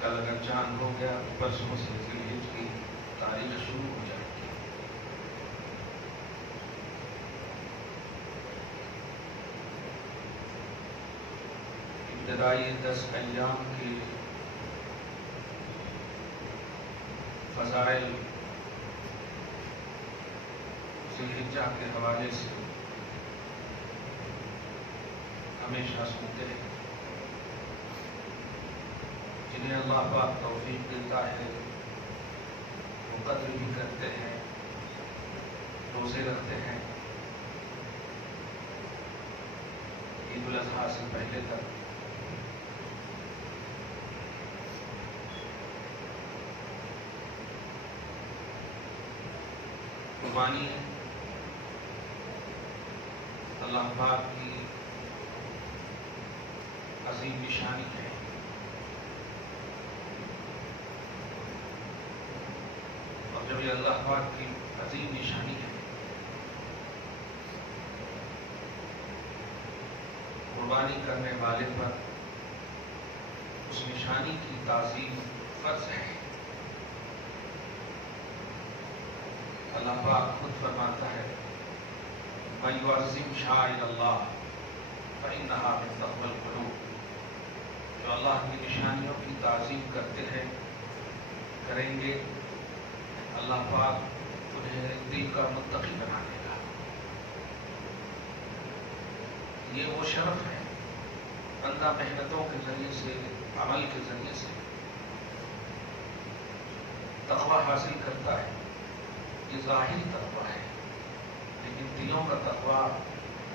کل اگر چاند ہو گیا تو پرسوں سے ذوالحج کی تاریخ شروع ہو جائے گی۔ ابتدائی 10 ایام کے فضائل ذوالحجہ کے حوالے سے ہمیشہ سنتے ہیں، جنہیں اللہ پاک توفیق دیتا ہے وہ قدر بھی کرتے ہیں، روزے رکھتے ہیں عید الاضحیٰ سے پہلے تک۔ قربانی اللہ پاک کی عظیم نشانی ہے، اور جب یہ اللہ پاک کی عظیم نشانی ہے، قربانی کرنے والے پر اس نشانی کی تعظیم فرض ہے۔ اللہ پاک خود فرماتا ہے مَن يُعَظِّمْ شَعَائِرَ اللَّهِ فَإِنَّهَا مِن تَقْوَى الْقُلُوبِ، جو اللہ کی نشانیوں کی تعظیم کرتے ہیں کریں گے، اللہ پاک انہیں دل کا متقی بنا دے گا۔ یہ وہ شرف ہے بندہ محنتوں کے ذریعے سے، عمل کے ذریعے سے تقوی حاصل کرتا ہے۔ یہ ظاہری تقوی ہے، لیکن دلوں کا تقوی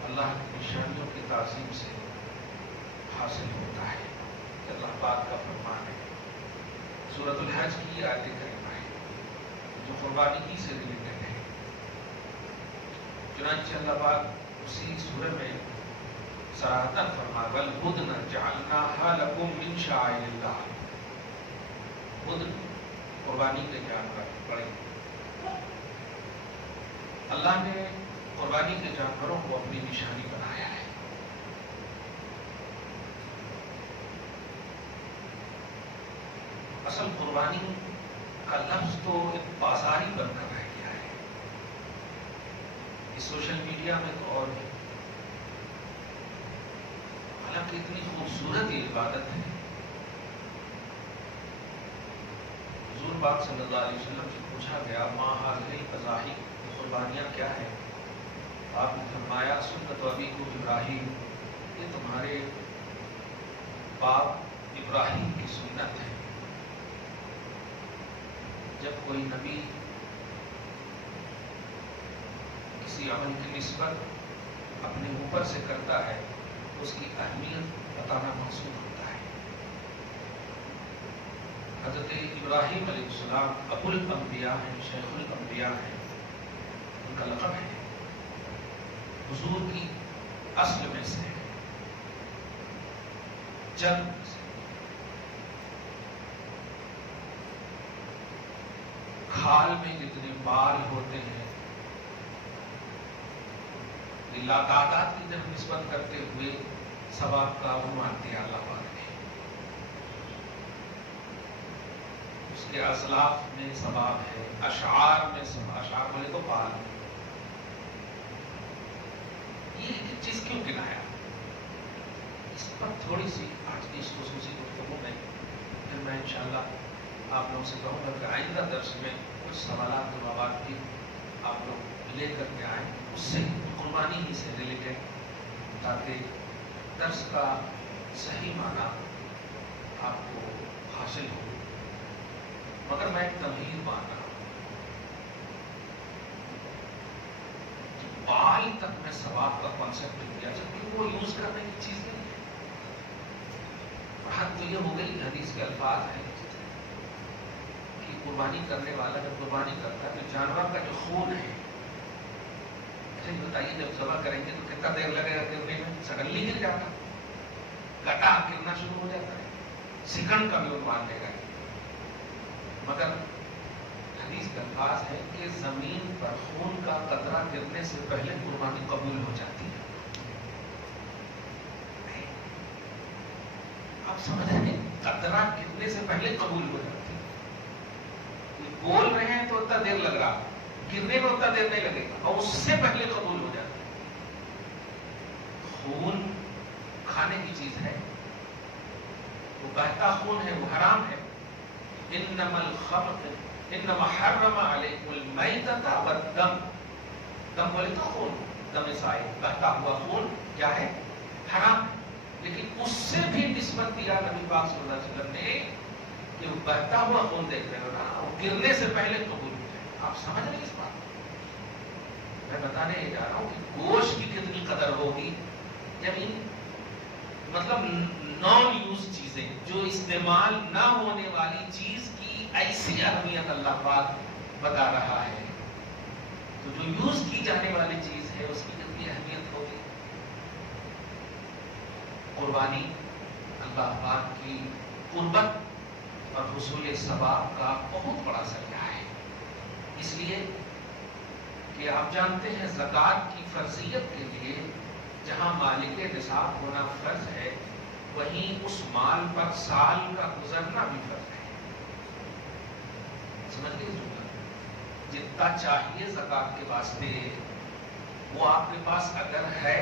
اللہ کی نشانیوں کی تعظیم سے حاصل ہوتا ہے۔ کہ اللہ پاک کا فرمان ہے، سورۃ الحج کی آیت کریمہ ہے جو قربانی ہی سے ریلیٹڈ ہے۔ چنانچہ اللہ پاک اسی سورہ میں صراحتاً فرمایا وَالْبُدْنَ جَعَلْنَاهَا لَكُم مِّن شَعَائِرِ اللَّهِ، بدن قربانی کے جانور پڑے۔ اللہ نے قربانی کے جانوروں کو اپنی نشانی بنایا ہے۔ اصل قربانی کا لفظ تو ایک بازاری بن کر رہ گیا ہے، اس سوشل میڈیا میں تو اور بھی، حالانکہ اتنی خوبصورت یہ عبادت ہے۔ حضور پاک صلی اللہ علیہ وسلم سے پوچھا گیا ما هذه الأضاحی، قربانیاں کیا ہیں؟ آپ نے فرمایا سنت ابیکم ابراہیم، یہ تمہارے باپ ابراہیم کی سنت ہے۔ جب کوئی نبی کسی عمل کی نسبت اپنے اوپر سے کرتا ہے، اس کی اہمیت بتانا مقصود ہوتا ہے۔ حضرت ابراہیم علیہ السلام ابو الانبیاء ہیں، شیخ الانبیاء ہیں، ان کا لقب ہے، حضور کی اصل میں سے ہے، جنم سے۔ کھال میں جتنے بال ہوتے ہیں لا تعداد کی جب نسبت کرتے ہوئے ثواب کا عنوان دیا اللہ پاک نے۔ اس کے اسلاف میں ثواب ہے، اشعار میں ثواب، اشعار بولے تو بال۔ یہ چیز کیوں گنایا؟ اس پر تھوڑی سی آج کی اس خصوصی گفتگو میں پھر میں انشاءاللہ آپ لوگوں سے کہوں گا کہ آئندہ درس میں کچھ سوالات و جوابات بھی آپ لوگ لے کر کے آئیں، اس سے قربانی ہی سے ریلیٹڈ، تاکہ درس کا صحیح معنی آپ کو حاصل ہو۔ مگر میں ایک تمہید مان رہا ہوں، بال تک میں ثواب کا کانسیپٹ دیا جبکہ وہ یوز کرنے کی چیز نہیں ہے۔ حد تو یہ ہو گئی، حدیث کے الفاظ ہیں کہ قربانی کرنے والا جب قربانی کرتا ہے تو جانور کا جو خون ہے، بتائیے جب ذبح کریں گے تو کتنا دیر لگے گا گرنے میں؟ سڈنلی گر جاتا، گٹا گرنا شروع ہو جاتا ہے، سیکنڈ کا بھی عنوان دے گا۔ مگر حدیث کا الفاظ ہے کہ زمین پر خون کا قطرہ گرنے سے پہلے قربانی قبول ہو جاتی ہے۔ آپ سمجھ رہے ہیں قطرہ گرنے سے پہلے قبول ہو جاتی ہے. بول رہے ہیں تو اتنا دیر لگ رہا, گرنے میں اتنا دیر نہیں لگے گا, اور اس سے پہلے قبول ہو جاتا ہے. خون کھانے کی چیز ہے, وہ بہتا خون ہے, وہ حرام ہے. انما حرم علیکم المیتۃ والدم, دم بولے تو خون, دم سائل بہتا ہوا خون کیا ہے, حرام ہے. لیکن اس سے بھی نسبت دیا نبی پاک صلی اللہ علیہ وسلم نے کہ وہ بہتا ہوا خون دیکھ رہے ہو نا, وہ گرنے سے پہلے قبول ہو جائے. آپ سمجھ رہے اس بات, میں بتانے جا رہا ہوں کہ گوشت کی کتنی قدر ہوگی جب ان مطلب نان یوز چیزیں, جو استعمال نہ ہونے والی چیز کی ایسی اہمیت اللہ پاک بتا رہا ہے, تو جو یوز کی جانے والی چیز ہے اس کی کتنی اہمیت ہوگی. قربانی اللہ پاک کی قربت اور حصول ثواب کا بہت بڑا ذریعہ ہے. اس لیے کہ آپ جانتے ہیں زکوٰۃ کی فرضیت کے لیے جہاں مالک نصاب ہونا فرض ہے, وہیں اس مال پر سال کا گزرنا بھی فرض ہے. سمجھ گئے جملہ, جتنا چاہیے زکوٰۃ کے واسطے وہ آپ کے پاس اگر ہے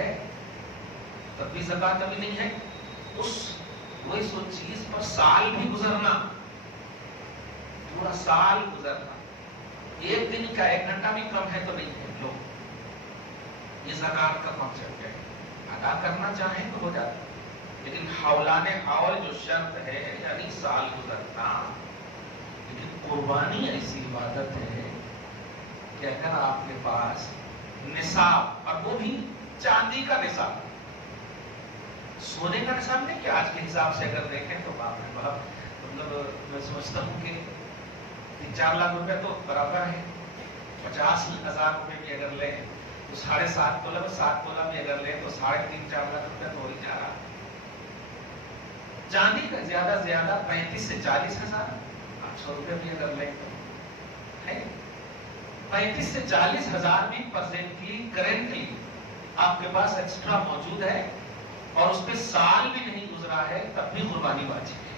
تب بھی زکوٰۃ ابھی نہیں ہے, اس چیز پر سال بھی گزرنا, پورا سال گزرنا, ایک دن کا 1 گھنٹہ بھی کم ہے تو نہیں ہے. لوگ یہ زکوٰۃ کا کانسیپٹ ہے, ادا کرنا چاہیں تو ہو جاتا, لیکن حولان حول جو شرط ہے یعنی سال گزرنا. لیکن قربانی ایسی عبادت ہے کہ اگر آپ کے پاس نصاب, اور وہ بھی چاندی کا نصاب, سونے کا نصاب نہیں کہ آج کے حساب سے اگر دیکھیں تو باپ رے باپ, مطلب میں سمجھتا ہوں کہ 3-4 لاکھ روپے تو برابر ہے. 50,000 روپے بھی اگر لیں تو 7.5 تولہ, 7 تولہ بھی اگر لیں تو 3.5-4 لاکھ روپے تو ہو ہی جا رہا. چاندی کا زیادہ سے زیادہ 35 سے 40,000, 800 روپے بھی اگر لیں تو ہے. 35 سے 40,000 بھی کرنٹلی آپ کے پاس ایکسٹرا موجود ہے, اور اس پہ سال بھی نہیں گزرا ہے تب بھی قربانی واجب ہے.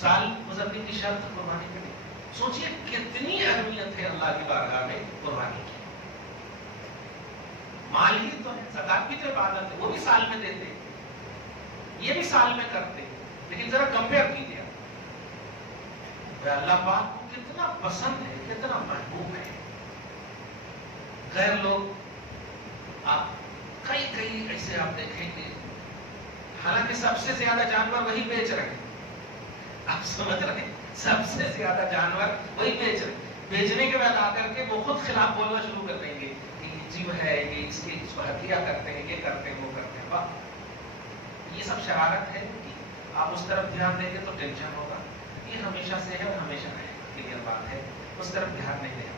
سال گزرنے کی شرط قربانی کے لیے. سوچئے کتنی اہمیت ہے اللہ کی بارگاہ میں قربانی کی. مال ہی تو ہے, زکات بھی تو عبادت ہے, وہ بھی سال میں دیتے, یہ بھی سال میں کرتے, لیکن ذرا کمپیئر کیجیے اللہ پاک کو کتنا پسند ہے, کتنا محبوب ہے. غیر لوگ آپ کئی ایسے آپ دیکھیں گے, حالانکہ سب سے زیادہ جانور وہی بیچ رہے ہیں. آپ سمجھ رہے ہیں, سب سے زیادہ جانور وہی بیچ رہے ہیں. بیچنے کے بعد آ کر کے وہ خود خلاف بولنا شروع کر دیں گے کہ یہ جیو ہے, یہ اس کو ہتھیا کرتے ہیں, یہ کرتے ہیں, وہ کرتے ہیں. واہ, یہ سب شرارت ہے. آپ اس طرف دھیان دیں گے تو ٹینشن ہوگا. یہ ہمیشہ سے ہے اور ہمیشہ رہے گا, کلیئر بات ہے. اس طرف دھیان نہیں دیں.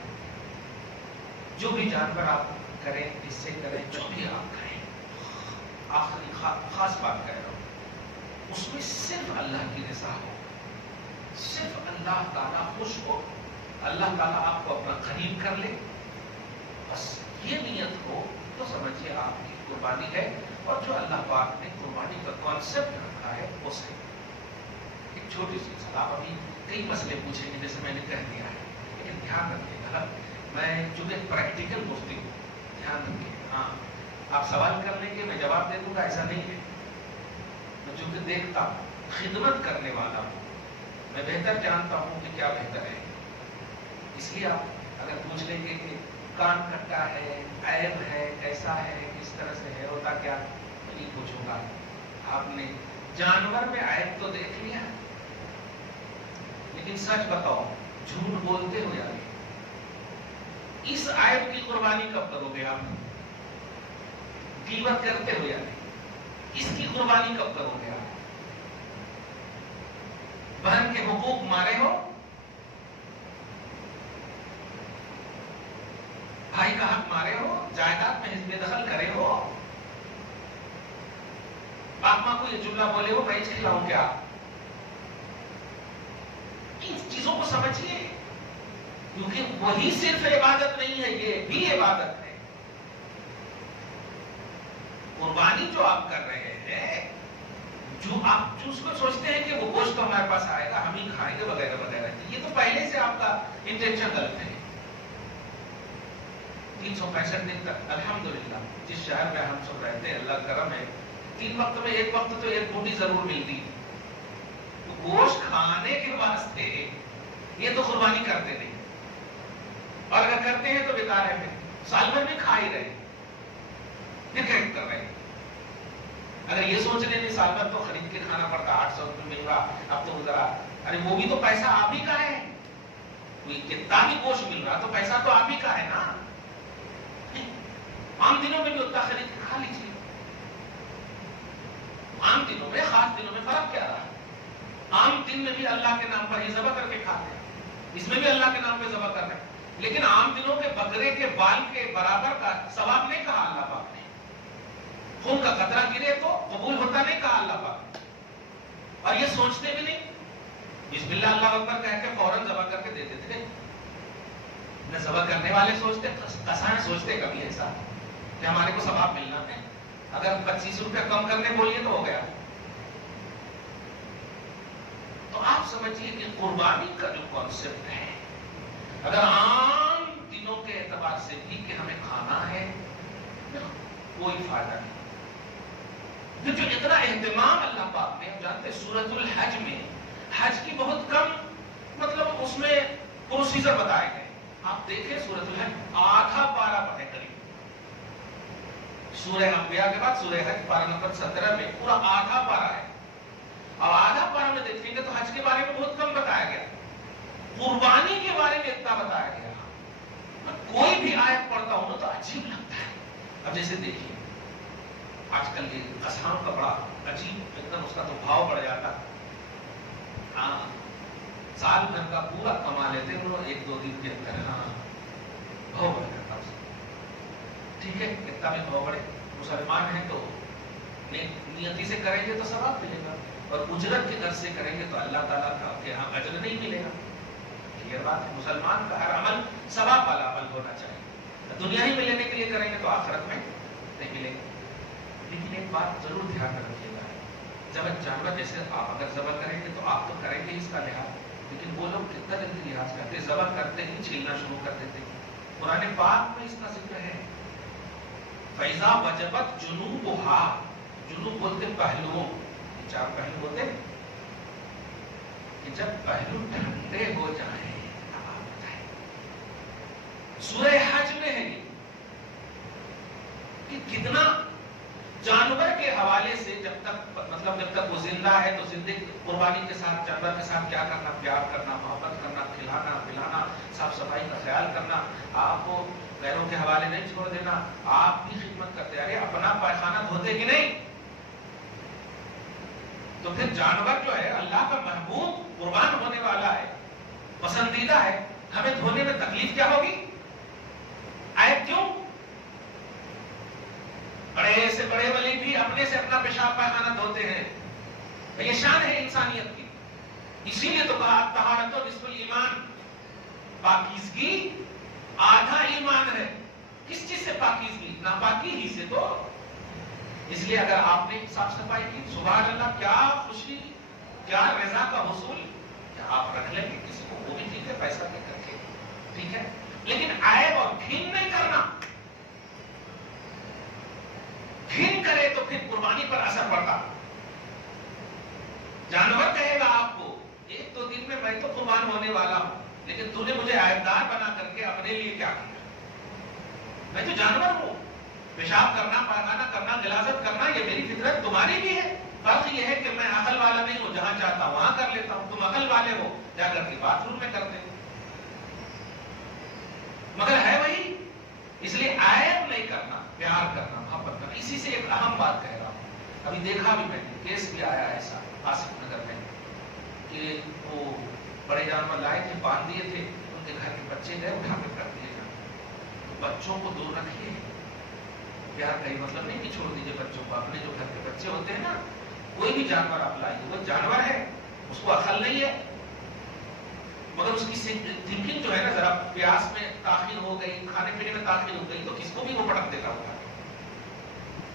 جو بھی جانور آپ کریں, اس سے کریں, جو بھی آپ کریں, آخری خاص بات کہہ رہا ہوں, اس میں صرف اللہ کی رضا ہو, صرف اللہ تعالیٰ خوش ہو, اللہ تعالیٰ آپ کو اپنا قریب کر لے, بس یہ نیت ہو تو سمجھیے آپ کی قربانی ہے. اور جو اللہ پاک نے قربانی کا کانسیپٹ رکھا ہے وہ صحیح. ایک چھوٹی سی سوال, آپ ابھی کئی مسئلے پوچھیں گے جیسے میں نے کہہ دیا ہے, لیکن دھیان رکھیے گا, میں چونکہ پریکٹیکل مفتی ہوں, دھیان رکھیے. ہاں, آپ سوال کر لیں گے, میں جواب دے دوں گا, ایسا نہیں ہے. میں چونکہ دیکھتا ہوں, خدمت کرنے والا ہوں, میں بہتر جانتا ہوں کہ کیا بہتر ہے. اس لیے آپ اگر پوچھ لیں گے کہ کان کھٹا ہے, عیب ہے, کیسا ہے, کس طرح سے ہے, ہوتا کیا, میں نہیں پوچھوں گا. آپ نے جانور میں عیب تو دیکھ لیا, لیکن سچ بتاؤ, جھوٹ بولتے ہو یا نہیں, اس عیب کی قربانی کب کرو گے آپ؟ غیبت کرتے ہو یا نہیں, اس کی قربانی کب کرو گے آپ؟ بہن کے حقوق مارے ہو, بھائی کا حق مارے ہو, جائیداد میں حزب دخل کرے ہو, باپ ماں کو یہ جملہ بولے ہو, میچ کھلاؤں کیا؟ ان چیزوں کو سمجھیے, کیونکہ وہی صرف عبادت نہیں ہے, یہ بھی عبادت ہے. قربانی جو آپ کر رہے ہیں، جو آپ اس کو سوچتے ہیں کہ وہ گوشت تو ہمارے پاس آئے گا، ہم ہی کھائیں گے وغیرہ وغیرہ، یہ تو پہلے سے آپ کا انٹینشن غلط ہے۔ 365 دن تک الحمدللہ جس شہر میں ہم سب رہتے ہیں اللہ کرم ہے، 3 وقت میں ایک وقت تو ایک بوٹی ضرور ملتی ہے، تو گوشت کھانے کے واسطے یہ تو قربانی کرتے نہیں، اور اگر کرتے ہیں تو بیکار ہے، سال بھر میں کھا ہی رہے، پھر کیا کر رہے ہیں؟ اگر یہ سوچ رہے ہیں سال بھر تو خرید کے کھانا پڑتا، 800 روپے مل رہا، اب تو ذرا، ارے وہ بھی تو پیسہ آپ ہی کا ہے، کتنا بھی گوشت مل رہا تو پیسہ تو آپ ہی کا ہے نا، عام دنوں میں بھی اتنا خرید کے کھا لیجیے، عام دنوں میں خاص دنوں میں فرق کیا رہا؟ عام دن میں بھی اللہ کے نام پر ہی ذبح کر کے کھاتے ہیں، اس میں بھی اللہ کے نام پہ ذبح کر رہے ہیں، لیکن عام دنوں کے بکرے کے بال کے برابر کا ثواب نہیں کہا اللہ پاک نے، خون کا قطرہ گرے تو قبول ہوتا نہیں کہا اللہ پاک نے، اور یہ سوچتے بھی نہیں، بسم اللہ اللہ اکبر کہہ کے فوراً ذبح کر کے دیتے تھے، نہ ذبح کرنے والے سوچتے، کسان سوچتے کبھی ایسا کہ ہمارے کو ثواب ملنا ہے، اگر 25 روپے کم کرنے بولیے تو ہو گیا۔ تو آپ سمجھیے کہ قربانی کا جو کانسیپٹ ہے، اگر عام دنوں کے اعتبار سے بھی کہ ہمیں کھانا ہے، کوئی فائدہ نہیں، جو اتنا اہتمام اللہ پاک نے، جانتے سورۃ الحج میں حج کی بہت کم مطلب اس میں پروسیجر بتائے گئے، آپ دیکھیں سورۃ الحج آدھا پارہ پڑھے قریب، سورہ انبیاء کے بعد سورہ حج پارہ نمبر 17 میں پورا آدھا پارہ ہے، اب آدھا پارہ میں دیکھیں گے تو حج کے بارے میں بہت کم بتایا گیا، قربانی کے بارے میں اتنا بتایا گیا، میں کوئی بھی آیت پڑھتا ہوں تو عجیب لگتا ہے۔ اب جیسے دیکھیے آج کل یہ قسم کا بڑا عجیب ایک دم اس کا تو بھاؤ بڑھ جاتا، ہاں سال بھر کا پورا کما لیتے ہیں وہ 1-2 دن کے اندر، ہاں بھاؤ بڑھ جاتا اس کا، ٹھیک ہے کتنا بھی بھاؤ بڑھے، مسلمان ہیں تو نیتی سے کریں گے تو ثواب ملے گا، اور اجرت کے در سے کریں گے تو اللہ تعالیٰ کا کہ ہاں اجر نہیں ملے گا، یہ بات ہے، مسلمان کا ہر عمل ثواب والا عمل ہونا چاہیے، دنیا ہی میں لینے کے لیے کریں گے تو آخرت میں نہیں ملے گا۔ لیکن ایک بات ضرور دھیان میں رکھیے گا، جب جانور جیسے آپ اگر ذبح کریں گے تو آپ تو کریں گے اس کا لحاظ، لیکن وہ لوگ کتنا جلدی لحاظ کرتے، ذبح کرتے ہی چھیلنا شروع کر دیتے، قرآن پاک میں اس کا ذکر ہے، فَإِذَا وَجَبَتْ جُنُوبُهَا، جنوب بولتے پہلوؤں، 4 پہلو ہوتے ہیں، کہ جب پہلو ٹھنڈے ہو جائیں تب آپ بتائیں، سورہ حج میں ہے کہ کتنا جانور کے حوالے سے جب تک وہ زندہ ہے تو زندگی قربانی کے ساتھ جانور کے ساتھ کیا کرنا، پیار کرنا، محبت کرنا، کھلانا پلانا، صاف صفائی کا خیال کرنا، آپ کو غیروں کے حوالے نہیں چھوڑ دینا، آپ بھی خدمت کرتے، ارے اپنا پائخانہ دھوتے کہ نہیں، تو پھر جانور جو ہے اللہ کا محبوب قربان ہونے والا ہے، پسندیدہ ہے، ہمیں دھونے میں تکلیف کیا ہوگی؟ عیب کیوں؟ بڑے سے بڑے ولی بھی اپنے سے اپنا پیشاب پائخانہ دھوتے ہیں، یہ شان ہے انسانیت کی، اسی لیے تو کہا طہارت نصف الایمان، پاکیزگی آدھا ایمان ہے، کس چیز سے پاکیزگی؟ ناپاکی ہی سے، تو اس لیے اگر آپ نے صاف صفائی کی، سبحان اللہ، کیا خوشی، کیا رضا کا حصول، کیا آپ رکھ لیں گے کسی کو، وہ بھی ٹھیک ہے، پیسہ دے کر کے ٹھیک ہے، لیکن عیب اور گھن نہیں کرنا، گھن کرے تو پھر قربانی پر اثر پڑتا، جانور کہے گا آپ کو 1-2 دن میں تو قربان ہونے والا ہوں، لیکن تو نے مجھے عیبدار بنا کر کے اپنے لیے کیا کیا، میں تو جانور ہوں، پیشاب کرنا، پائخانہ کرنا، غلاظت کرنا یہ میری فطرت، تمہاری بھی ہے، فرق یہ ہے کہ میں عقل والا نہیں ہوں، جہاں چاہتا ہوں وہاں کر لیتا ہوں، تم عقل والے ہو، جا کر کے باتھ روم میں کرتے ہو، مگر ہے وہی، اس لیے عیب نہیں کرنا، پیار کرنا، محبت کرنا۔ اسی سے ایک اہم بات کہہ رہا ہوں، ابھی دیکھا بھی میں نے، کیس بھی آیا ایسا آصف نگر میں کہ وہ بڑے جانور لائے تھے، باندھ دیے تھے، ان کے گھر کے بچے گئے اٹھا کے کر دیے جاتے، بچوں کو دور رکھیے، پیار کا یہ مطلب نہیں کہ چھوڑ دیجیے بچوں کو، اپنے جو گھر کے بچے ہوتے ہیں نا، کوئی بھی جانور آپ لائیے، وہ جانور ہے، اس کو عقل نہیں ہے، مگر اس کی تھنکنگ جو ہے نا، ذرا پیاس میں تاخیر ہو گئی، کھانے پینے میں تاخیر ہو گئی، تو کس کو بھی وہ پٹک دیتا ہوگا،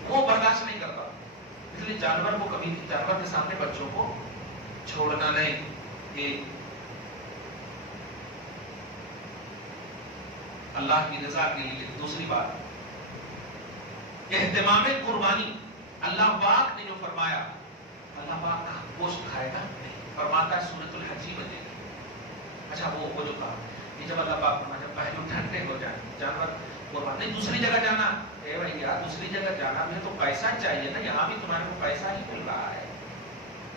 وہ برداشت نہیں کرتا. اس لیے جانور کو کبھی جانور کے سامنے بچوں کو چھوڑنا نہیں. یہ اللہ کی رضا کے لیے. دوسری بات اہتمام قربانی. اللہ پاک نے جو فرمایا, اللہ پاک کا گوشت کھائے گا نہیں, فرماتا ہے سورۃ الحج میں دیکھیں. اچھا وہ جو کہا کہ جب اللہ پاک فرمایا جب پہلو ٹھنڈے ہو جائیں جانور قربان نہیں, دوسری جگہ جانا. اے بھیا دوسری جگہ جانا میں تو پیسہ چاہیے نا, یہاں بھی تمہارے کو پیسہ ہی مل رہا ہے.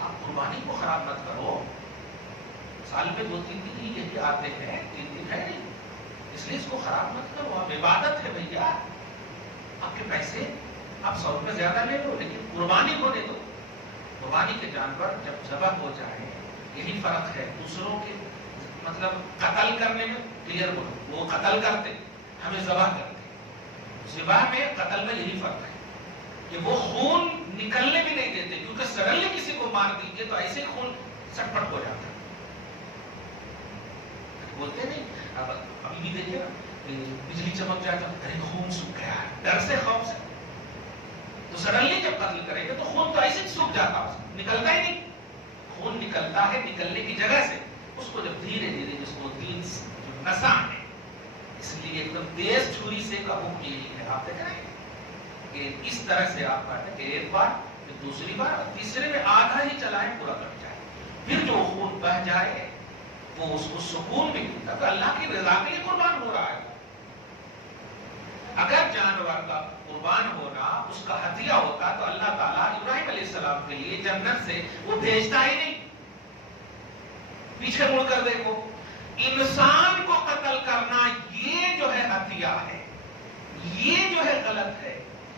آپ قربانی کو خراب مت کرو. سال میں 2-3 دن ہی یہی آتے ہیں, 3 دن ہے نہیں, اس لیے اس کو خراب مت کرو. آپ عبادت ہے بھیا. آپ کے پیسے آپ 100 روپے زیادہ لے لو لیکن قربانی ہونے دو. قربانی کے جانور جب ذبح ہو جائے, یہی فرق ہے دوسروں کے مطلب قتل کرنے میں. کلیئر بولو, وہ قتل کرتے, ہمیں ذبح کرتے. ذبح میں قتل میں یہی فرق ہے کہ وہ خون نکلنے بھی نہیں دیتے, کیونکہ سڈنلی کسی کو مار دیجیے تو ایسے خون سٹ پٹ ہو جاتا ہے. بولتے نہیں اب ابھی بھی دیکھیے نا, بجلی چمک جائے تو ارے خون سوکھ گیا ہے, ڈر سے خوف سے. تو سڈنلی جب قتل کریں گے تو خون تو ایسے سوکھ جاتا ہے, نکلتا ہی نہیں. خون نکلتا ہے نکلنے کی جگہ سے, اس کو جب دھیرے دھیرے جس کو دین جو نسا ہے, اس لیے ایک دم تیز چھری سے کا حکم یہی ہے. آپ دیکھ رہے ہیں کہ اس طرح سے آپ کاٹیں کہ ایک بار پھر دوسری بار, تیسرے میں آدھا ہی چلائیں پورا کٹ جائے. پھر جو خون بہ جائے وہ اس کو سکون بھی ملتا ہے. تو اللہ کی رضا کے لیے قربان ہو رہا ہے. اگر جانور کا قربان ہونا اس کا ہدیہ ہوتا تو اللہ تعالیٰ ابراہیم علیہ السلام کے لیے جنت سے وہ بھیجتا ہی نہیں. پیچھے مڑ کر دیکھو, انسان کو قتل کرنا یہ جو ہے ہدیہ ہے, یہ جو ہے غلط ہے.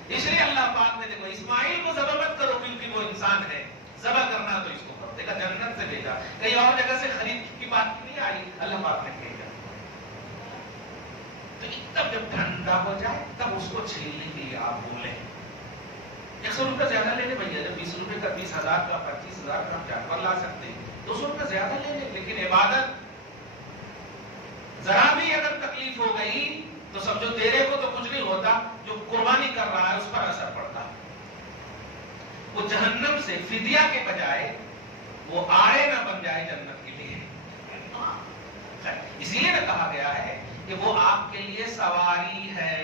اس لیے اللہ پاک نے دیکھو اسماعیل کو ذبح مت کرو کیونکہ وہ انسان ہے, ذبح کرنا تو اس کو کرو. دیکھا جنت سے بھیجا, کہیں اور جگہ سے خرید کی بات نہیں آئی, اللہ پاک نے بھیجا. تو تب جب ٹھنڈا ہو جائے تب اس کو چھیلنے کے لیے آپ بولیں 100 روپے زیادہ لے لیں بھیا. جب 20 روپے کا 20,000 کا 25,000 کا جانور لا سکتے ہیں, 200 روپے زیادہ لے لیں. لیکن عبادت ذرا بھی اگر تکلیف ہو گئی تو سمجھو تیرے کو تو کچھ نہیں ہوتا, جو قربانی کر رہا ہے اس پر اثر پڑتا. وہ جہنم سے فدیہ کے بجائے وہ آڑے نہ بن جائے جنت کے لیے. اسی لیے کہا گیا ہے کہ وہ آپ کے لیے سواری ہے.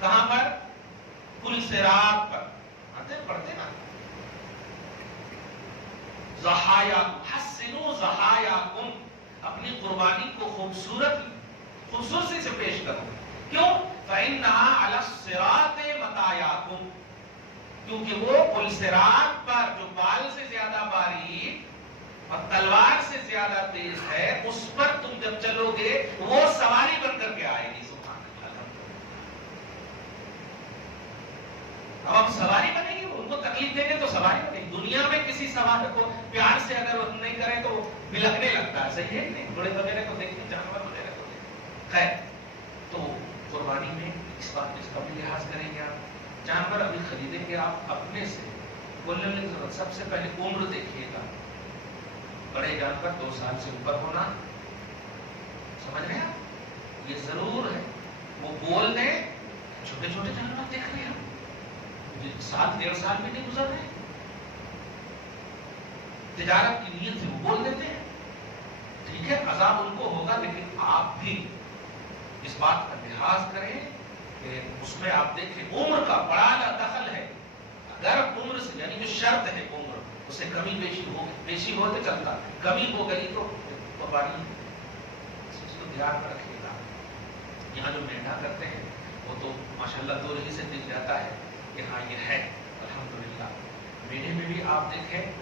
کہاں پر؟ پل صراط پر. آتے پڑھتے نا, ضحایا حسنوا ضحایاکم, اپنی قربانی کو خوبصورتی سے پیش کرو. کیوں؟ فإنها علی الصراط مطایاکم, کیونکہ وہ پل صراط پر جو بال سے زیادہ باریک اور تلوار سے زیادہ تیز ہے, اس پر تم جب چلو گے وہ سواری بن کر کے آئے گی. سبحان اللہ. اب ہم سواری بنے گی, ان کو تکلیف دیں گے تو سواری بنے گی. دنیا میں کسی سوار کو پیار سے اگر نہیں کریں تو بلکنے لگتا ہے, صحیح ہے نہیں؟ گھوڑے وغیرہ کو دیکھیں, جانور وغیرہ کو دیکھیں. خیر, تو قربانی میں اس بات اس کا بھی لحاظ کریں گے. آپ جانور ابھی خریدیں گے آپ اپنے سے, بولنے میں ضرورت. سب سے پہلے عمر دیکھیے گا. بڑے جانور 2 سال سے اوپر ہونا, سمجھ رہے ہیں, یہ ضرور ہے. وہ بول دیں, چھوٹے چھوٹے جانور دیکھ رہے ہیں, 1 سال 1.5 سال بھی نہیں گزر رہے, تجارت کی نیت سے وہ بول دیتے ہیں. ٹھیک ہے, عذاب ان کو ہوگا, لیکن آپ بھی اس بات کا لحاظ کریں کہ اس میں آپ دیکھیں عمر کا بڑا دخل ہے. اگر عمر سے یعنی جو شرط ہے عمر, اس سے کمی بیشی ہو تو چلتا, کمی ہو گئی تو قربانی اس کو دھیان میں رکھیے گا. یہاں جو مینڈا کرتے ہیں وہ تو ماشاءاللہ 2 رہی سے دکھ جاتا ہے کہ ہاں یہ ہے الحمدللہ. میڈے میں بھی آپ دیکھیں,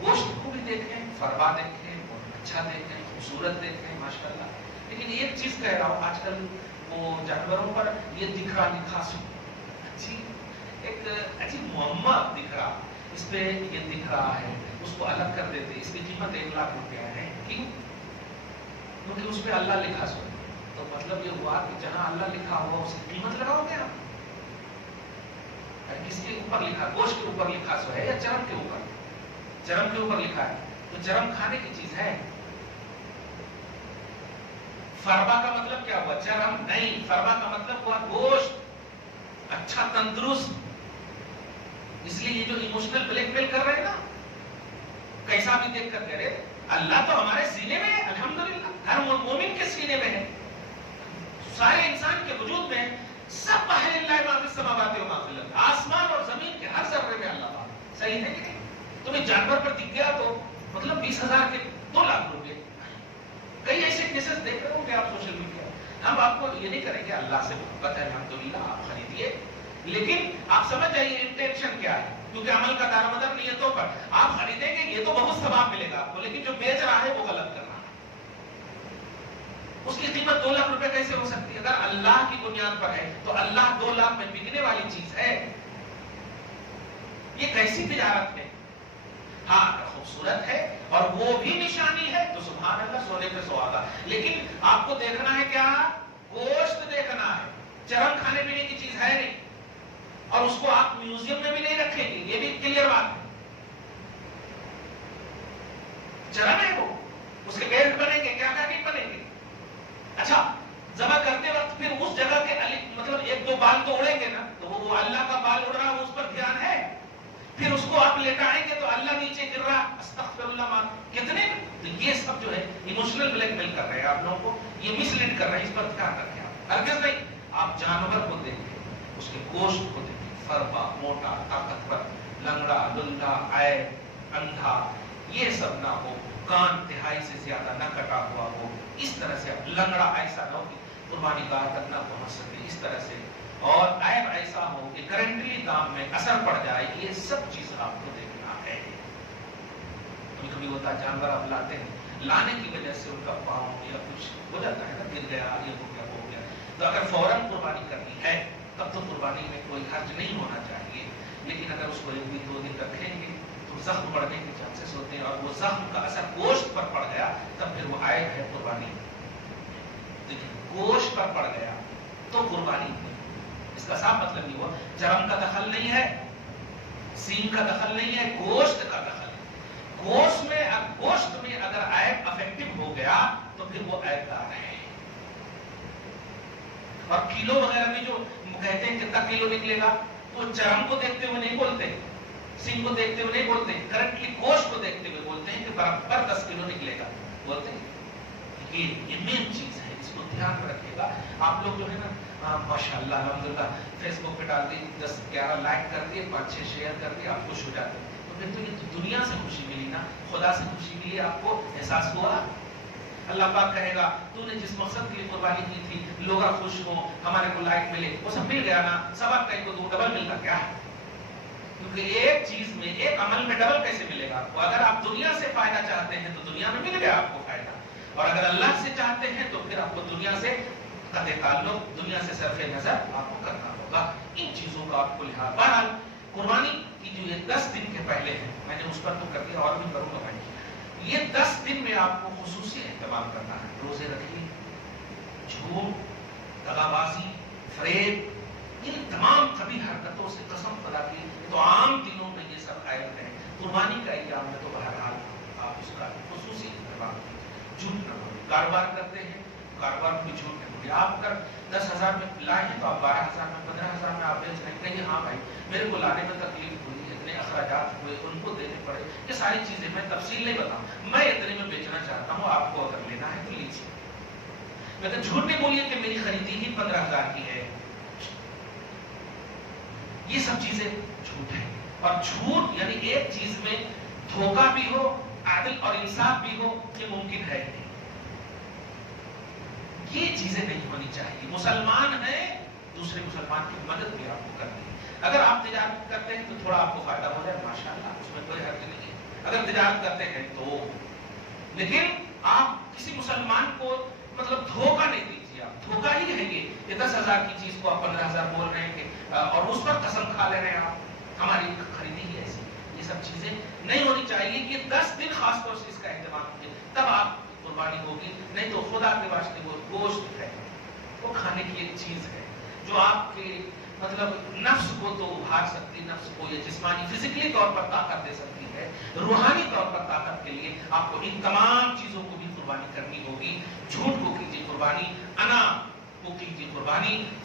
گوشت کو بھی دیکھیں, فربا دیکھیں, اچھا دیکھیں, خوبصورت دیکھیں ماشاءاللہ. لیکن ایک چیز کہہ رہا ہوں, آج کل وہ جانوروں پر یہ دکھ رہا لکھا ایک عجیب معمہ دکھ رہا, اس پہ یہ دکھ رہا ہے, اس کو الگ کر دیتے, اس کی قیمت 1 لاکھ روپیہ ہے. کیوں؟ کیونکہ اس پہ اللہ لکھا سو. تو مطلب یہ ہوا کہ جہاں اللہ لکھا ہوا اس کی قیمت لگاؤ گے آپ. کس کے اوپر لکھا؟ گوشت کے اوپر لکھا سو ہے یا چرم کے اوپر؟ چرم کے اوپر لکھا ہے, تو چرم کھانے کی چیز ہے. فربا کا مطلب کیا ہوا؟ چرم نہیں. فربا کا مطلب ہوا گوشت اچھا تندرست اس لیے یہ جو ایموشنل بلیک میل کر رہے ہیں نا، کیسا بھی دیکھ کر کہہ رہے اللہ تو ہمارے سینے میں ہے، الحمدللہ ہر مومن کے سینے میں ہے، سارے انسان کے وجود میں سب باہر اللہ ما فی السماوات و ما فی الارض، آسمان اور زمین کے ہر ذرے میں اللہ پاک، صحیح ہے کہ نہیں؟ تمہیں جانور پر دکھ گیا تو مطلب 20,000 کے 2 لاکھ روپے، کئی ایسے کیسز دیکھ رہے ہوں کہ آپ سوشل میڈیا، ہم آپ کو یہ نہیں کریں گے اللہ سے محبت ہے الحمدللہ آپ خریدیے، لیکن آپ سمجھ جائیے انٹینشن کیا ہے، کیونکہ عمل کا دار و مدار نیتوں پر، آپ خریدیں گے یہ تو بہت ثواب ملے گا آپ کو، لیکن جو بیچ رہا ہے وہ غلط کر رہا ہے، اس کی قیمت 2 لاکھ روپے کیسے ہو سکتی ہے؟ اگر اللہ کی بنیاد پر ہے تو اللہ 2 لاکھ میں بکنے والی چیز ہے، یہ کیسی تجارت ہے؟ ہاں اگر خوبصورت ہے اور وہ بھی نشانی ہے تو سبحان اللہ سونے پہ سہاگا، لیکن آپ کو دیکھنا ہے کیا؟ گوشت دیکھنا ہے، چرم کھانے پینے کی چیز ہے نہیں، اور اس کو آپ میوزیم میں بھی نہیں رکھیں گے، یہ بھی کلیئر بات ہے، چرم ہے وہ، اس کے بیلٹ بنیں گے، کیا نہیں بنیں گے، اچھا ذبح کرتے وقت پھر اس جگہ کے مطلب 1-2 بال تو اڑیں گے نا، تو وہ اللہ کا بال اڑ رہا ہے اس پر دھیان ہے، پھر اس کو آپ لٹائیں گے تو اللہ نیچے گر رہا، استغفر اللہ، کتنے یہ سب جو ہے ایموشنل بلیک میل کر رہے ہیں آپ لوگوں کو، یہ مس لیڈ کر رہے ہیں، اس پر دھیان رکھیں آپ، ہرگز نہیں، آپ جانور کو دیکھیں، اس کے گوشت کو دیکھیں، فربا، موٹا، طاقتور، لنگڑا، للہ، عیب، اندھا، یہ سب نہ ہو، کان تہائی سے زیادہ نہ کٹا ہوا ہو، اس طرح سے لنگڑا ایسا نہ ہو کہ قربانی گاہ تک نہ پہنچ سکے، اس طرح سے، اور عیب ایسا ہو کہ کرنٹلی دام میں اثر پڑ جائے، یہ سب چیز آپ کو دیکھنا ہے۔ کبھی کبھی ہوتا ہے جانور آپ لاتے ہیں، لانے کی وجہ سے ان کا پاؤں یا کچھ ہو جاتا ہے نا، گر گیا، یہ ہو گیا، وہ ہو گیا، تو اگر فوراً قربانی کرنی ہے تب تو قربانی میں کوئی خرچ نہیں ہونا چاہیے، لیکن اگر اس کو 1-2 دن رکھیں گے تو زخم پڑنے کے چانسز ہوتے ہیں، اور وہ زخم کا اثر گوشت پر پڑ گیا تب پھر وہ عیب ہے قربانی، لیکن گوشت پر پڑ گیا تو قربانی نہیں، اس کا صاف مطلب یہ ہوا چرم کا دخل نہیں ہے، سینگ کا دخل نہیں ہے، گوشت کا دخل ہے، گوشت میں اگر عیب افیکٹو ہو گیا تو پھر وہ عیب دار ہے، اور کلو وغیرہ بھی جو کہتے ہیں کتنا کلو نکلے گا، تو چرم کو دیکھتے ہوئے نہیں بولتے، سینگ کو دیکھتے ہوئے نہیں بولتے، کرنٹلی گوشت کو دیکھتے ہوئے بولتے ہیں کہ برابر 10 کلو نکلے گا، بولتے ہیں، یہ مین چیز ہے، اس کو دھیان میں رکھیے گا۔ آپ لوگ جو ہے نا ماشاءاللہ الحمدللہ فیس بک پہ ڈال دی، 10-11 لائک کر دیے، 5-6 شیئر کر دیے، آپ خوش ہو جاتے ہیں، تو پھر تو یہ تو دنیا سے خوشی ملی نا، خدا سے خوشی ملی، آپ کو احساس ہوا؟ اللہ پاک کہے گا تو نے جس مقصد کے لیے قربانی کی تھی، لوگ خوش ہوں، ہمارے کو لائک ملے، وہ سب مل گیا نا، سبب کہیں کو دو ڈبل ملتا کیا ہے؟ کیونکہ ایک چیز میں، ایک عمل میں ڈبل کیسے ملے گا آپ کو؟ اگر آپ دنیا سے فائدہ چاہتے ہیں تو دنیا میں مل گیا آپ کو فائدہ، اور اگر اللہ سے چاہتے ہیں تو پھر آپ کو دنیا سے قطع تعلق، دنیا سے صرف نظر آپ کو کرنا ہوگا، ان چیزوں کا آپ کو لحاظ۔ بہرحال قربانی کی جو یہ 10 دن کے پہلے ہیں، میں نے اس پر تو کر دیا، اور بھی کروں گا بھائی، یہ 10 دن میں آپ کو خصوصی اہتمام کرنا ہے، روزے رکھیے، جھوٹ، دغا بازی، فریب، ان تمام کبھی حرکتوں سے قسم خدا کی، تو عام دنوں میں یہ سب عیب ہے، قربانی کا ایام ہے تو بہرحال آپ اس کا خصوصی اہتمام کیجیے، جھوٹ نہ بولیں، کاروبار کرتے ہیں، کاروبار میں بھی جھوٹ نہ بولیں، آپ اگر 10,000 میں لائے ہیں تو آپ 12,000 میں، 15,000 میں آپ بیچ رہے ہیں، کہیں ہاں بھائی میرے کو لانے میں تکلیف ہوئی، اتنے اخراجات ہوئے، ان کو دینے پڑے، یہ ساری چیزیں میں تفصیل نہیں بتاؤں، میں اتنے میں بیچنا چاہتا ہوں، آپ کو اگر لینا ہے تو لیجیے، لیکن جھوٹ نہیں بولیے کہ میری خریدی ہی 15,000 کی ہے، یہ سب چیزیں جھوٹ ہے، اور جھوٹ یعنی ایک چیز میں دھوکہ بھی ہو، عدل اور انصاف بھی ہو، یہ ممکن ہے نہیں، یہ چیزیں نہیں ہونی چاہیے، مسلمان ہیں، دوسرے مسلمان کی مدد بھی آپ کو کرنی ہے، اگر آپ تجارت کرتے ہیں تو تھوڑا آپ کو فائدہ ہو جائے ماشاءاللہ، اس میں کوئی حرج نہیں ہے، اگر تجارت کرتے ہیں تو، لیکن آپ کسی مسلمان کو مطلب دھوکہ نہیں دیجیے، آپ دھوکہ ہی کہیں گے کہ 10,000 کی چیز کو آپ 15,000 بول رہے ہیں اور اس پر قسم کھا لے رہے ہیں آپ، ہماری خریدی ہی ایسی، یہ سب چیزیں نہیں ہونی چاہیے، یہ 10 دن خاص طور سے اس کا اہتمام کیجیے، تب آپ قربانی ہوگی، نہیں تو خدا کے واسطے وہ گوشت ہے، وہ کھانے کی ایک چیز ہے جو آپ کے مطلب نفس کو تو ابھار سکتی، نفس کو یہ جسمانی فزیکلی طور پر طاقت دے سکتی ہے، روحانی طور پر طاقت کے لیے آپ کو ان تمام چیزوں کو بھی قربانی کرنی ہوگی، جھوٹ کو کیجیے قربانی، انا کو کیجیے قربانی،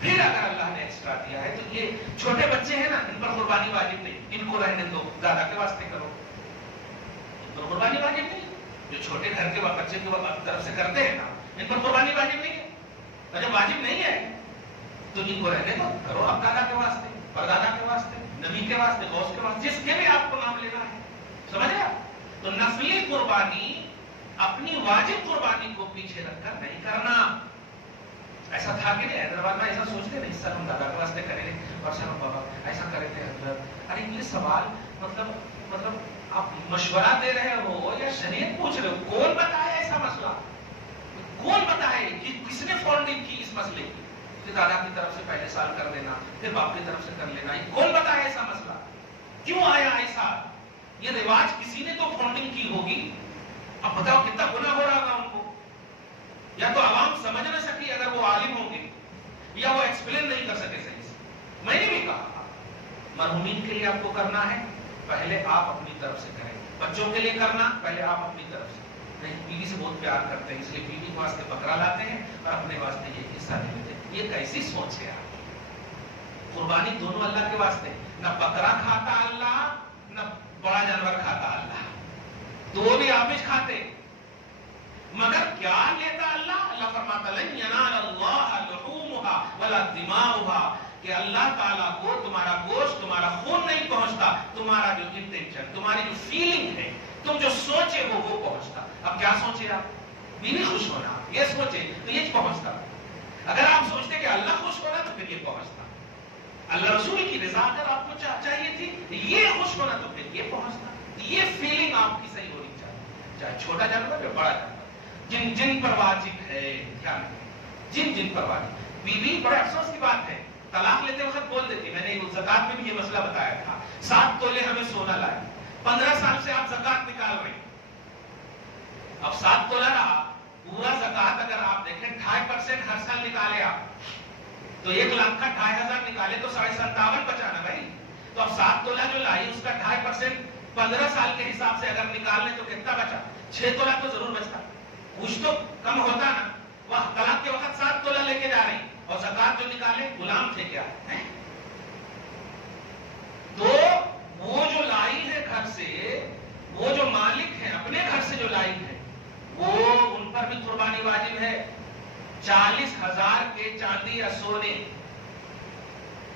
پھر اگر اللہ نے ایکسٹرا دیا ہے تو یہ چھوٹے بچے ہیں نا، ان پر قربانی واجب نہیں، ان کو رہنے دو، دادا کے واسطے کرو، ان پر قربانی واجب نہیں. جو چھوٹے گھر کے بچے کی طرف سے کرتے ہیں نا، ان پر قربانی واجب نہیں ہے. اور جب واجب نہیں ہے تو ان کو رہنے دو، کرو اب دادا کے واسطے، پردادا کے واسطے، نبی کے واسطے، غوث کے واسطے، جس کے بھی آپ کو نام لینا ہے. سمجھ گیا؟ تو نفلی قربانی اپنی واجب قربانی کو پیچھے رکھ کر نہیں کرنا. ایسا تھا کہ نہیں حیدرآباد میں ایسا سوچتے نہیں سر ہم دادا کے واسطے کریں گے اور سر ہم بابا ایسا کریں گے حضرت. ارے یہ سوال مطلب آپ مشورہ دے رہے ہو یا شریعت پوچھ رہے ہو؟ کون بتائے ایسا مسئلہ؟ کون بتائے کہ کس نے فاؤنڈنگ کی اس مسئلے کی کہ دادا کی طرف سے پہلے سال کر دینا پھر باپ کی طرف سے کر لینا؟ کون بتائے ایسا مسئلہ؟ کیوں آیا ایسا؟ یہ رواج کسی نے تو فاؤنڈنگ کی ہوگی. اب بتاؤ کتنا گناہ ہو رہا تھا ان کو. یا تو عوام سمجھ نہ سکی اگر وہ عالم ہوں گے، یا وہ ایکسپلین نہیں کر سکے صحیح سے. میں نے بھی کہا مرحومین کے لیے آپ کو کرنا ہے پہلے آپ اپنی طرف سے کریں، بچوں کے لیے کرنا پہلے آپ اپنی طرف سے. نہیں بیوی سے بہت پیار کرتے ہیں اس لیے بیوی کے واسطے بکرا لاتے ہیں اور اپنے واسطے یہ حصہ نہیں لیتے. یہ کیسی سوچ ہے آپ؟ قربانی دونوں اللہ کے واسطے. نہ بکرا کھاتا اللہ، نہ بڑا جانور کھاتا اللہ، دو بھی آپ کھاتے. مگر کیا لیتا اللہ؟ اللہ فرماتا لن ینال اللہ لحومها ولا دماؤها، کہ اللہ تعالیٰ کو تمہارا گوشت، تمہارا خون نہیں پہنچتا، تمہارا جو انٹینشن، تمہاری جو فیلنگ ہے، تم جو سوچے ہو وہ پہنچتا. اب کیا سوچے آپ؟ بیوی خوش ہونا، یہ سوچے تو یہ پہنچتا. اگر آپ سوچتے کہ اللہ خوش ہونا تو پھر یہ پہنچتا. اللہ رسول کی رضا اگر آپ کو چاہیے تھی یہ خوش ہونا تو پھر یہ پہنچتا. یہ فیلنگ آپ کی صحیح ہونی چاہیے، چاہے چھوٹا جانور یا بڑا جانور. جن پر واجب ہے دھیان رکھیں، جن پر واجب. بیوی بڑے افسوس کی بات ہے طلاق لیتے وقت بول دیتی. میں نے زکات میں بھی یہ مسئلہ بتایا تھا. 7 تولے ہمیں سونا لائے، 15 سال سے آپ زکات نکال رہے ہیں. اب 7 تولہ رہا، پورا زکات اگر آپ دیکھیں 2.5% ہر سال نکالے آپ تو 1 لاکھ کا 2,500 نکالے تو 57.5 بچانا بھائی. تو اب 7 تولہ جو لائی اس کا 2.5% 15 سال کے حساب سے اگر نکال لیں تو کتنا بچا؟ 6 تولہ تو ضرور بچتا. کچھ تو کم ہوتا نا. وہ طلاق کے وقت 7 تولہ لے کے جا رہی اور زکات جو نکالے غلام تھے کیا؟ تو وہ جو لائی ہے گھر سے، وہ جو مالک ہے اپنے گھر سے جو لائی ہے، وہ ان پر بھی قربانی واجب ہے. 40,000 کے چاندی یا سونے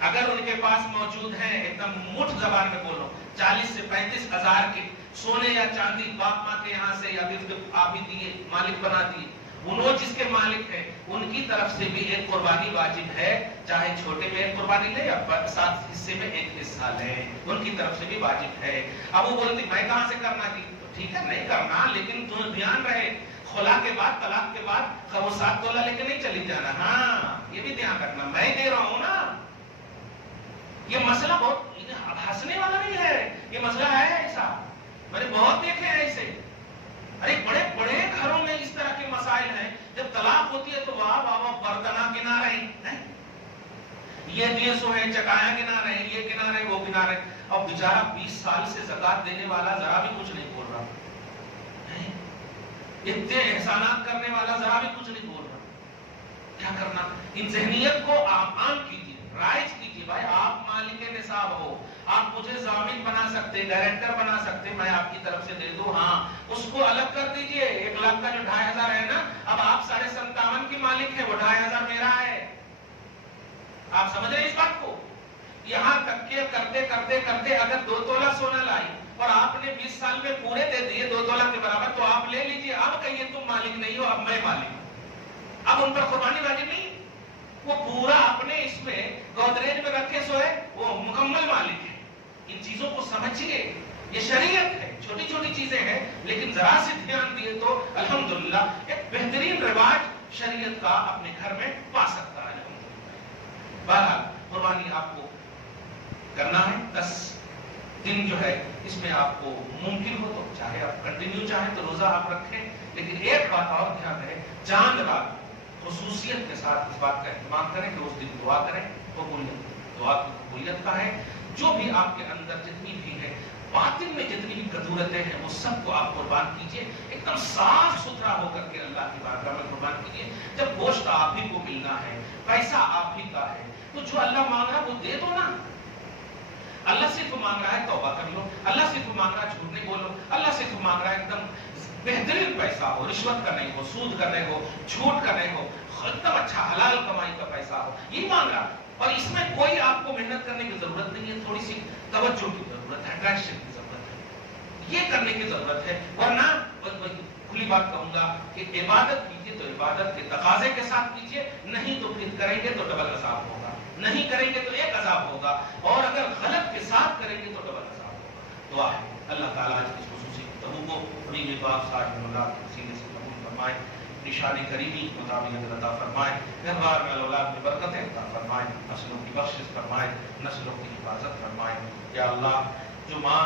اگر ان کے پاس موجود ہیں، ایک دم مٹھ زبان میں بولو، 40 سے 35,000 کے سونے یا چاندی باپ ماں کے یہاں سے یا آپ ہی دیے، مالک بنا دیے. انہوں جس کے مالک ہیں ان کی طرف سے بھی ایک قربانی واجب ہے، چاہے چھوٹے میں ایک قربانی لے یا 7 حصے میں ایک حصہ لے، ان کی طرف سے بھی واجب ہے. اب وہ بولتی میں کہاں سے کرنا تھی؟ تو ٹھیک ہے نہیں کرنا، لیکن تم دھیان رہے خلا کے بعد، طلاق کے بعد وہ 7 تولہ لے کے نہیں چلی جانا. ہاں یہ بھی دھیان رکھنا، میں دے رہا ہوں نا. یہ مسئلہ بہت ہنسنے والا نہیں ہے، یہ مسئلہ ہے ایسا. میں نے بہت دیکھے ہیں ایسے. ارے بڑے بڑے گھروں میں اس طرح کے مسائل ہیں. جب طلاق ہوتی ہے تو واہ واہ واہ برتنا گنا رہے ہیں، یہ دیے سو ہے، چکایا گنا رہے، یہ گنا رہے، وہ گنا رہے. اب بیچارہ 20 سال سے زکات دینے والا ذرا بھی کچھ نہیں بول رہا، اتنے احسانات کرنے والا ذرا بھی کچھ نہیں بول رہا. کیا کرنا؟ ان ذہنیت کو عام کیجیے، رائج کیجیے. بھائی آپ مالک نصاب ہو، آپ مجھے ضامن بنا سکتے، ڈائریکٹر بنا سکتے، میں آپ کی طرف سے دے دوں. ہاں اس کو الگ کر دیجئے. 1 لاکھ کا جو 2,500 ہے نا، اب آپ 57.5 کی مالک ہے، وہ 2,500 میرا ہے. آپ سمجھ رہے اس بات کو؟ یہاں تک کہ کرتے کرتے کرتے اگر 2 تولہ سونا لائی اور آپ نے 20 سال میں پورے دے دیے 2 تولہ کے برابر، تو آپ لے لیجئے. اب کہیے تم مالک نہیں ہو، اب میں مالک ہوں. اب ان پر قربانی واجب نہیں، وہ پورا اپنے اس میں گودریج میں رکھے سوئے، وہ مکمل مالک ہے. ان چیزوں کو سمجھیے، یہ شریعت ہے. چھوٹی چھوٹی چیزیں ہیں لیکن ذرا سے دھیان دیے تو الحمدللہ ایک بہترین رواج شریعت کا اپنے گھر میں پا سکتا ہے. بہرحال قربانی آپ کو کرنا ہے. 10 دن جو ہے اس میں آپ کو ممکن ہو تو چاہے آپ کنٹینیو چاہیں تو روزہ آپ رکھیں. لیکن ایک بات اور دھیان رہے، چاند رات خصوصیت کے ساتھ اس بات کا اہتمام کریں کہ اس دن دعا کریں. قبولیت، دعا کی قبولیت کا ہے. جو بھی آپ کے اندر جتنی بھی ہے باطن میں جتنی بھی کدورت ضرورتیں ہیں وہ سب کو آپ قربان کیجئے، ایک دم صاف ستھرا ہو کر کے اللہ کی بارگاہ میں قربان کیجئے۔ جب گوشت آپ ہی کو ملنا ہے، پیسہ آپ ہی کا ہے، تو جو اللہ مانگ رہا ہے وہ دے دو نا۔ اللہ صرف مانگ رہا ہے توبہ کر لو، اللہ صرف مانگ رہا ہے جھوٹ نہیں بولو، اللہ صرف مانگ رہا ہے ایک دم بہترین پیسہ ہو، رشوت کا نہیں ہو، سود کا نہیں ہو، جھوٹ کا نہیں ہو، ایک دم اچھا حلال کمائی کا پیسہ ہو، یہ مانگ رہا۔ اور اس میں کوئی آپ کو محنت کرنے کی ضرورت نہیں ہے، تھوڑی سی توجہ کی ضرورت ہے، اٹریکشن کی ضرورت ہے، یہ کرنے کی ضرورت ہے۔ ورنہ کھلی بات کہوں گا کہ عبادت کیجیے تو عبادت کے تقاضے کے ساتھ کیجیے، نہیں تو پھر کریں گے تو ڈبل عذاب ہوگا، نہیں کریں گے تو ایک عذاب ہوگا، اور اگر غلط کے ساتھ کریں گے تو ڈبل عذاب ہوگا۔ دعا ہے اللہ تعالیٰ اس خصوصی گفتگو کو اپنی بات صاحب اللہ کے وسیلے سے قبول فرمائے، نشان کریمی کے مطابق عطا فرمائے، گھر بار میں اولاد میں برکتیں عطا فرمائے، نسلوں کی بخشش فرمائے، نسلوں کی حفاظت فرمائے۔ یا اللہ جو ماں